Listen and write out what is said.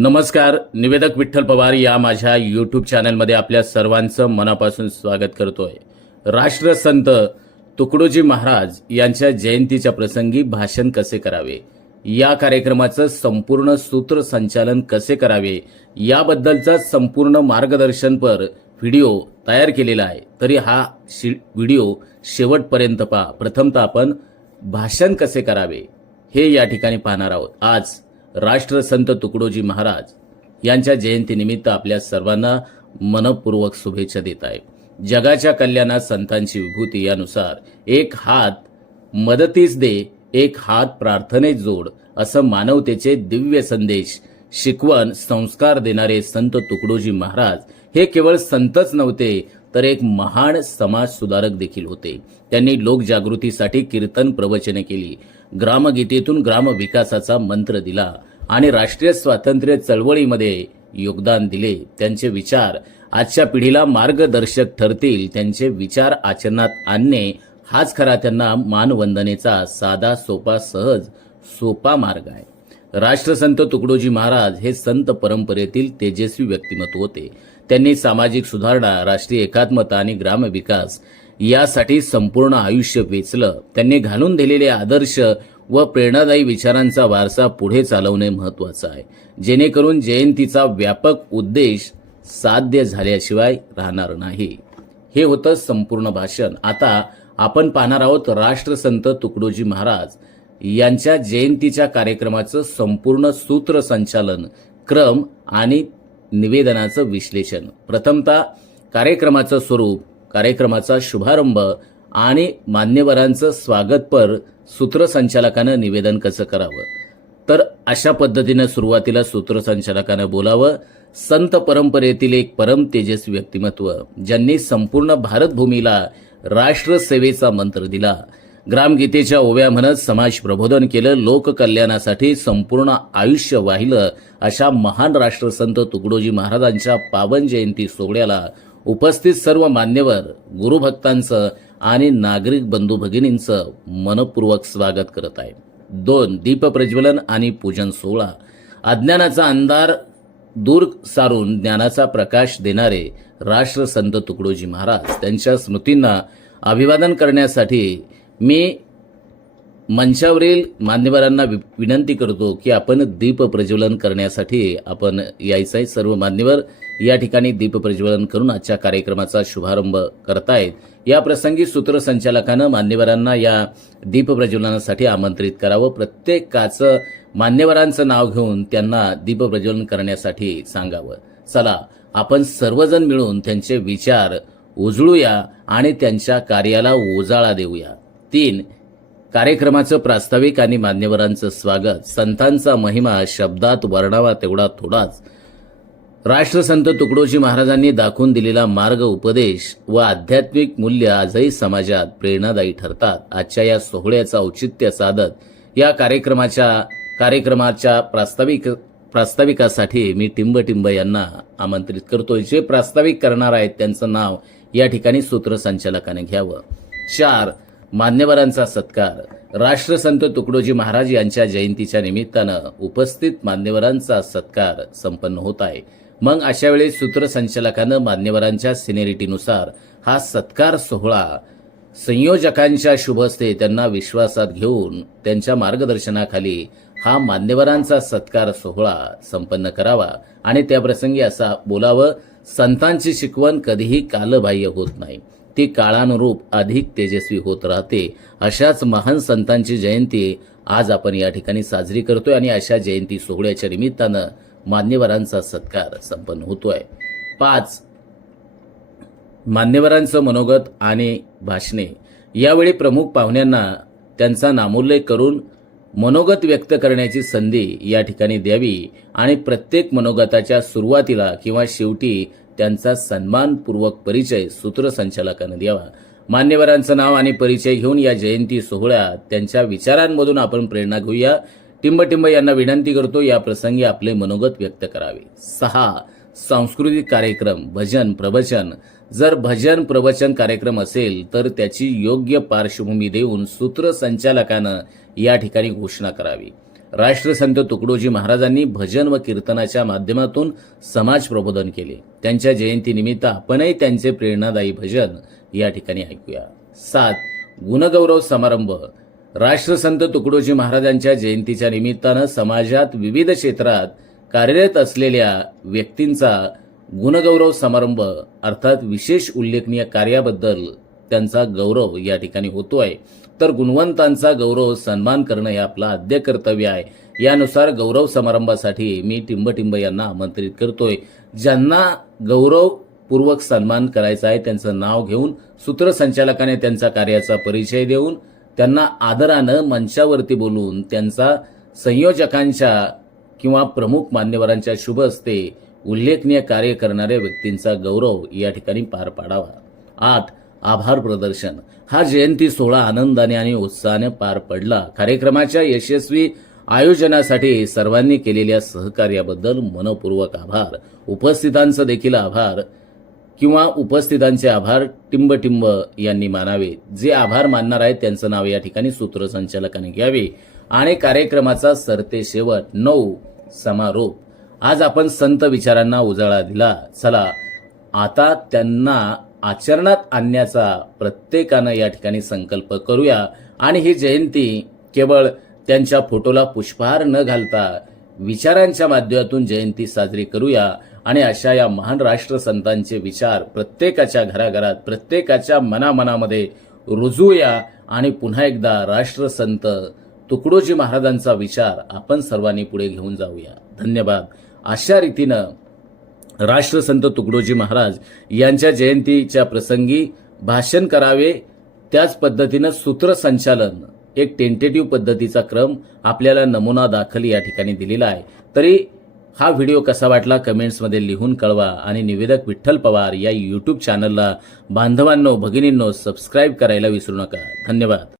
नमस्कार निवेदक विठ्ठल पवार या माझ्या यूट्यूब चॅनलमध्ये आपल्या सर्वांचं मनापासून स्वागत करतोय. राष्ट्रसंत तुकडोजी महाराज यांच्या जयंतीच्या प्रसंगी भाषण कसे करावे? या कार्यक्रमाचं संपूर्ण सूत्रसंचालन कसे करावे? याबद्दलचा संपूर्ण मार्गदर्शनपर व्हिडिओ तयार केलेला आहे. तरी हा शि व्हिडिओ शेवटपर्यंत पहा. प्रथमतः आपण भाषण कसे करावे हे या ठिकाणी पाहणार आहोत. आज राष्ट्रसंत तुकडोजी महाराज यांच्या जयंतीनिमित्त आपल्या सर्वांना मनपूर्वक शुभेच्छा देत आहे. जगाच्या कल्याणात संतांची विभूती यानुसार एक हात मदतीस दे एक हात प्रार्थनेत जोड असं मानवतेचे दिव्य संदेश शिकवण संस्कार देणारे संत तुकडोजी महाराज हे केवळ संतच नव्हते तर एक महान समाज सुधारक देखील होते. त्यांनी लोकजागृतीसाठी कीर्तन प्रवचने केली. ग्रामगीतेतून ग्रामविकासाचा मंत्र दिला आणि राष्ट्रीय स्वातंत्र्य चळवळीमध्ये योगदान दिले. त्यांचे विचार आजच्या पिढीला मार्गदर्शक ठरतील. त्यांचे विचार आचरणात आणणे हाच खरा त्यांना मानवंदनेचा साधा सोपा सहज सोपा मार्ग आहे. राष्ट्रसंत तुकडोजी महाराज हे संत परंपरेतील तेजस्वी व्यक्तिमत्व होते. त्यांनी सामाजिक सुधारणा राष्ट्रीय एकात्मता आणि ग्रामविकास यासाठी संपूर्ण आयुष्य वेचलं. त्यांनी घालून दिलेले आदर्श व प्रेरणादायी विचारांचा वारसा पुढे चालवणे महत्वाचं आहे. जेणेकरून जयंतीचा व्यापक उद्देश साध्य झाल्याशिवाय राहणार नाही. हे होतं संपूर्ण भाषण. आता आपण पाहणार आहोत राष्ट्रसंत तुकडोजी महाराज यांच्या जयंतीच्या कार्यक्रमाचं संपूर्ण सूत्रसंचालन क्रम आणि निवेदनाचं विश्लेषण. प्रथमतः कार्यक्रमाचं स्वरूप कार्यक्रमाचा शुभारंभ आणि मान्यवरांचं स्वागतपर सूत्रसंचालकानं निवेदन कसं करावं? तर अशा पद्धतीनं सुरुवातीला सूत्रसंचालकानं बोलावं. संत परंपरेतील एक परम तेजस्वी व्यक्तिमत्व ज्यांनी संपूर्ण भारतभूमीला राष्ट्रसेवेचा मंत्र दिला. ग्रामगीतेच्या ओव्या म्हणत समाज प्रबोधन केलं लोककल्याणासाठी संपूर्ण आयुष्य वाहिलं अशा महान राष्ट्रसंत तुकडोजी महाराजांच्या पावन जयंती सोहळ्याला उपस्थित सर्व मान्यवर गुरुभक्तांचं आणि नागरिक बंधू भगिनींचं मनपूर्वक स्वागत करत आहे. दोन दीप प्रज्वलन आणि पूजन सोहळा. अज्ञानाचा अंधार दूर सारून ज्ञानाचा प्रकाश देणारे राष्ट्रसंत तुकडोजी महाराज त्यांच्या स्मृतींना अभिवादन करण्यासाठी मी मंचावरील मान्यवरांना वि- विनंती करतो की आपण दीप प्रज्वलन करण्यासाठी आपण यायचं आहे सर्व मान्यवर या ठिकाणी दीप प्रज्वलन करून आजच्या कार्यक्रमाचा शुभारंभ करतायत. या प्रसंगी सूत्रसंचालकानं मान्यवरांना या दीप प्रज्वलनासाठी आमंत्रित करावं. प्रत्येकाचं मान्यवरांचं नाव घेऊन त्यांना दीप प्रज्वलन करण्यासाठी सांगावं. चला आपण सर्वजण मिळून त्यांचे विचार उजळूया आणि त्यांच्या कार्याला उजाळा देऊया. तीन कार्यक्रमाचं प्रास्ताविक आणि मान्यवरांचं स्वागत. संतांचा महिमा शब्दात वर्णावा तेवढा थोडाच. राष्ट्रसंत तुकडोजी महाराजांनी दाखवून दिलेला मार्ग उपदेश व आध्यात्मिक मूल्य आजही समाजात प्रेरणादायी ठरतात. आजच्या या सोहळ्याचं औचित्य साधत या कार्यक्रमाच्या कार्यक्रमाच्या प्रास्ताविक प्रास्ताविकासाठी मी टिंब यांना आमंत्रित करतोय. जे प्रास्ताविक करणार आहेत त्यांचं नाव या ठिकाणी सूत्रसंचालकाने घ्यावं. चार मान्यवरांचा सत्कार. राष्ट्रसंत तुकडोजी महाराज यांच्या जयंतीच्या निमित्तानं उपस्थित मान्यवरांचा सत्कार संपन्न होत आहे. मग अशा वेळी सूत्रसंचालकानं मान्यवरांच्या सिनेरिटीनुसार हा सत्कार सोहळा संयोजकांच्या शुभस्ते त्यांना विश्वासात घेऊन त्यांच्या मार्गदर्शनाखाली हा मान्यवरांचा सत्कार सोहळा संपन्न करावा आणि त्याप्रसंगी असा बोलावं संतांची शिकवण कधीही कालबाह्य होत नाही. ती काळानुरूप अधिक तेजस्वी होत राहते. अशाच महान संतांची जयंती आज आपण या ठिकाणी साजरी करतोय आणि अशा जयंती सोहळ्याच्या निमित्तानं मान्यवरांचा सत्कार संपन्न होतोय. पाच मान्यवरांचं मनोगत आणि भाषणे. यावेळी प्रमुख पाहुण्यांना त्यांचा नामोल्लेख करून मनोगत व्यक्त करण्याची संधी या ठिकाणी द्यावी आणि प्रत्येक मनोगताच्या सुरुवातीला किंवा शेवटी त्यांचा सन्मानपूर्वक परिचय सूत्रसंचालकांना द्यावा. मान्यवरांचं नाव आणि परिचय घेऊन या जयंती सोहळ्यात त्यांच्या विचारांमधून आपण प्रेरणा घेऊया. टिंबटिंब यांना विनंती करतो या प्रसंगी आपले मनोगत व्यक्त करावे. सहा सांस्कृतिक कार्यक्रम भजन प्रवचन. जर भजन प्रवचन कार्यक्रम असेल तर त्याची योग्य पार्श्वभूमी देऊन सूत्रसंचालकानं या ठिकाणी घोषणा करावी. राष्ट्रसंत तुकडोजी महाराजांनी भजन व कीर्तनाच्या माध्यमातून समाज प्रबोधन केले. त्यांच्या जयंतीनिमित्त आपणही त्यांचे प्रेरणादायी भजन या ठिकाणी ऐकूया. सात गुणगौरव समारंभ. राष्ट्रसंत तुकडोजी महाराजांच्या जयंतीच्या निमित्तानं समाजात विविध क्षेत्रात कार्यरत असलेल्या व्यक्तींचा गुणगौरव समारंभ अर्थात विशेष उल्लेखनीय कार्याबद्दल त्यांचा गौरव या ठिकाणी होतो आहे तर गुणवंतांचा गौरव सन्मान करणं हे आपलं आद्य कर्तव्य आहे. यानुसार गौरव समारंभासाठी मी टिंबटिंब यांना आमंत्रित करतोय. ज्यांना गौरवपूर्वक सन्मान करायचा आहे त्यांचं नाव घेऊन सूत्रसंचालकाने त्यांचा कार्याचा परिचय देऊन त्यांना आदरानं मंचावरती बोलून त्यांचा संयोजकांच्या किंवा प्रमुख मान्यवरांच्या शुभ हस्ते उल्लेखनीय कार्य करणाऱ्या व्यक्तींचा गौरव या ठिकाणी पार पाडावा. आठ आभार प्रदर्शन. हा जयंती सोहळा आनंदाने आणि उत्साहाने पार पडला. कार्यक्रमाच्या यशस्वी आयोजनासाठी सर्वांनी केलेल्या सहकार्याबद्दल मनपूर्वक आभार. उपस्थितांचं देखील आभार किंवा उपस्थितांचे आभार टिंबटिंब यांनी मानावे. जे आभार मानणार आहेत त्यांचं नाव या ठिकाणी सूत्रसंचालकाने घ्यावे. आणि कार्यक्रमाचा सरते शेवट नऊ समारोप. आज आपण संत विचारांना उजाळा दिला. चला आता त्यांना आचरणात आणण्याचा प्रत्येकानं या ठिकाणी संकल्प करूया. आणि ही जयंती केवळ त्यांच्या फोटोला पुष्पहार न घालता विचारांच्या माध्यमातून जयंती साजरी करूया. आणि अशा या महान राष्ट्रसंतांचे विचार प्रत्येकाच्या घराघरात प्रत्येकाच्या मनामनामध्ये रुजूया. आणि पुन्हा एकदा राष्ट्रसंत तुकडोजी महाराजांचा विचार आपण सर्वांनी पुढे घेऊन जाऊया. धन्यवाद. अशा रीतीनं राष्ट्रसंत तुकडोजी महाराज यांच्या जयंतीच्या प्रसंगी भाषण करावे त्याच पद्धतीनं सूत्रसंचालन एक टेंटेटिव्ह पद्धतीचा क्रम आपल्याला नमुना दाखल या ठिकाणी दिलेला आहे. तरी हा व्हिडिओ कसा वाटला कमेंट्समध्ये लिहून कळवा आणि निवेदक विठ्ठल पवार या यूट्यूब चॅनलला बांधवांनो भगिनींनो सबस्क्राईब करायला विसरू नका. धन्यवाद.